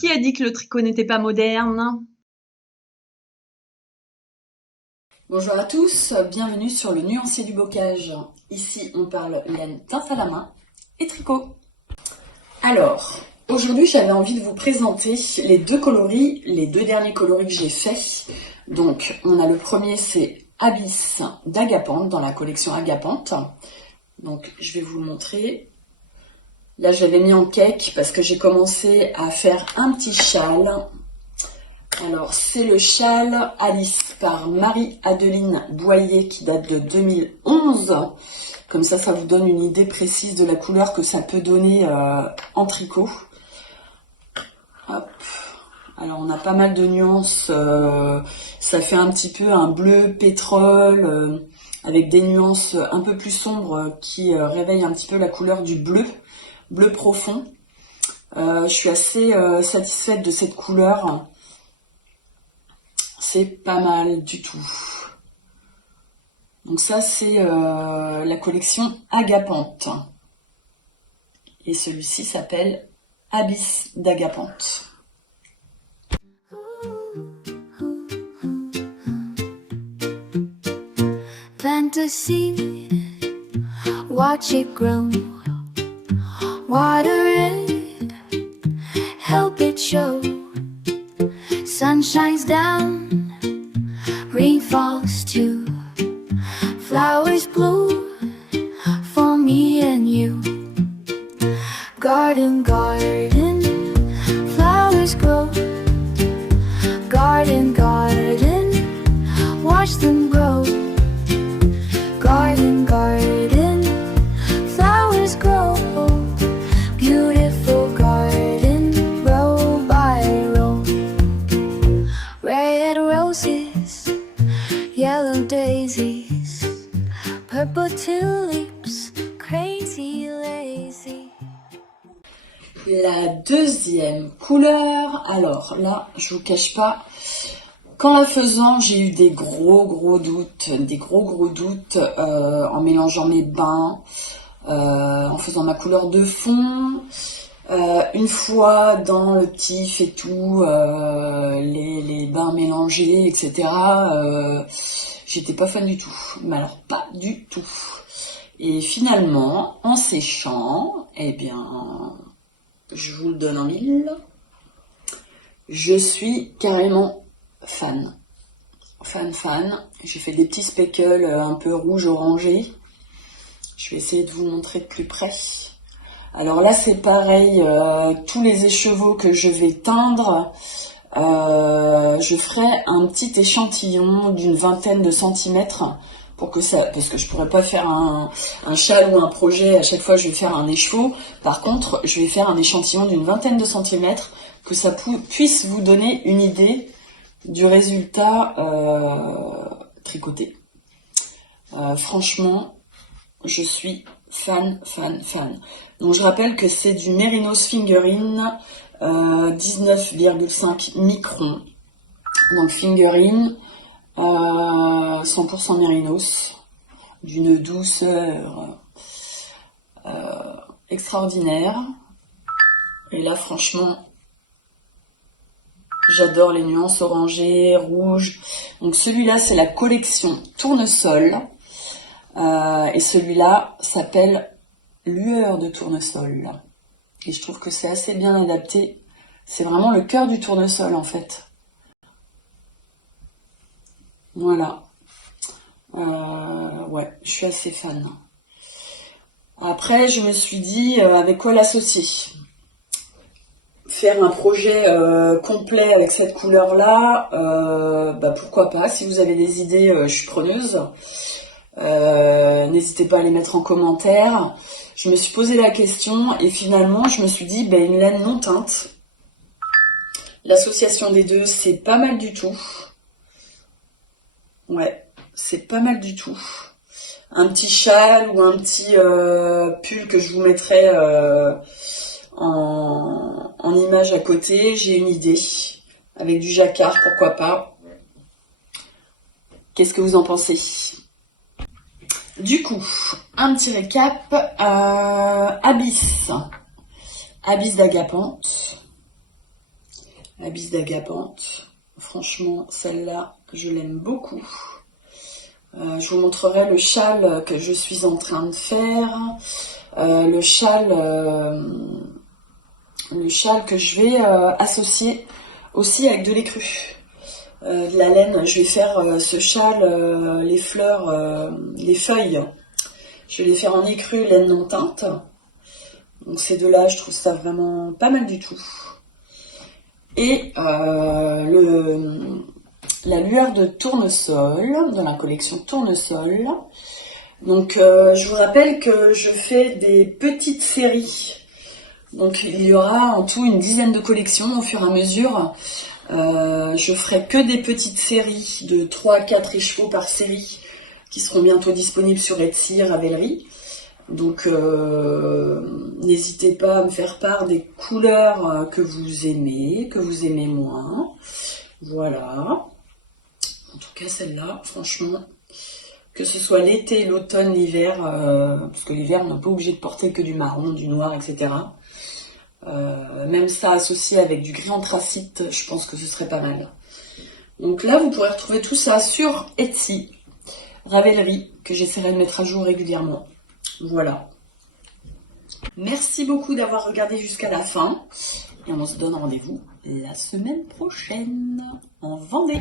Qui a dit que le tricot n'était pas moderne? Bonjour à tous, bienvenue sur le nuancier du bocage. Ici, on parle laine pince à la main et tricot. Alors, aujourd'hui, j'avais envie de vous présenter les deux coloris, les deux derniers coloris que j'ai faits. Donc, on a le premier, c'est Abyss d'Agapante, dans la collection Agapante. Donc, je vais vous le montrer. Là, je l'avais mis en cake parce que j'ai commencé à faire un petit châle. Alors, c'est le châle Alice par Marie-Adeline Boyer qui date de 2011. Comme ça vous donne une idée précise de la couleur que ça peut donner en tricot. Hop. Alors, on a pas mal de nuances. Ça fait un petit peu un bleu pétrole avec des nuances un peu plus sombres qui réveillent un petit peu la couleur du bleu profond. Je suis assez satisfaite de cette couleur. C'est pas mal du tout. Donc ça, c'est la collection Agapante. Et celui-ci s'appelle Abyss d'Agapante. Plant a seed, watch it grow, water it, help it show. Sun shines down, rain falls too, flowers bloom for me and you. Garden, garden, flowers grow. Garden, garden, watch them grow. Garden, garden, flowers grow. Beautiful garden, row by row. Red roses, yellow daisies, purple tulips, crazy lazy. La deuxième couleur, alors là, je vous cache pas, qu'en la faisant, j'ai eu des gros doutes, en mélangeant mes bains, en faisant ma couleur de fond. Une fois dans le tif et tout, les bains mélangés, etc., j'étais pas fan du tout. Mais alors, pas du tout. Et finalement, en séchant, eh bien, je vous le donne en mille, je suis carrément fan. Fan. J'ai fait des petits speckles un peu rouge-orangé. Je vais essayer de vous montrer de plus près. Alors là, c'est pareil, tous les écheveaux que je vais teindre, je ferai un petit échantillon d'une vingtaine de centimètres pour que ça, parce que je pourrais pas faire un châle ou un projet, à chaque fois je vais faire un écheveau. Par contre, je vais faire un échantillon d'une vingtaine de centimètres, que ça puisse vous donner une idée du résultat tricoté. Franchement, je suis fan. Donc je rappelle que c'est du Mérinos Fingering 19,5 microns. Donc Fingering 100% Mérinos, d'une douceur extraordinaire. Et là franchement, j'adore les nuances orangées, rouges. Donc celui-là c'est la collection Tournesol. Et celui-là s'appelle Lueur de tournesol. Et je trouve que c'est assez bien adapté. C'est vraiment le cœur du tournesol en fait. Voilà. Ouais, je suis assez fan. Après, je me suis dit avec quoi l'associer. Faire un projet complet avec cette couleur-là, pourquoi pas. Si vous avez des idées, je suis preneuse. N'hésitez pas à les mettre en commentaire. Je me suis posé la question et finalement je me suis dit une laine non teinte, l'association des deux c'est pas mal du tout. Ouais, c'est pas mal du tout. Un petit châle ou un petit pull que je vous mettrai en image à côté, j'ai une idée avec du jacquard, pourquoi pas. Qu'est-ce que vous en pensez? Du coup, un petit récap. Abyss d'Agapante. la bise d'Agapante. Franchement, celle-là, je l'aime beaucoup. Je vous montrerai le châle que je suis en train de faire. Le châle que je vais associer aussi avec de l'écru. De la laine, je vais faire ce châle, les fleurs, les feuilles. Je vais les faire en écru, laine non teinte. Donc ces deux-là, je trouve ça vraiment pas mal du tout. Et la lueur de tournesol, de la collection Tournesol. Donc je vous rappelle que je fais des petites séries. Donc il y aura en tout une dizaine de collections au fur et à mesure. Je ferai que des petites séries de 3 à 4 écheveaux par série qui seront bientôt disponibles sur Etsy, Ravelry. Donc n'hésitez pas à me faire part des couleurs que vous aimez moins. Voilà. En tout cas celle-là, franchement, que ce soit l'été, l'automne, l'hiver, parce que l'hiver on n'est pas obligé de porter que du marron, du noir, etc. Même ça associé avec du gris anthracite, je pense que ce serait pas mal. Donc là vous pourrez retrouver tout ça sur Etsy, Ravelry, que j'essaierai de mettre à jour régulièrement. Voilà. Merci beaucoup d'avoir regardé jusqu'à la fin. Et on se donne rendez-vous la semaine prochaine en Vendée.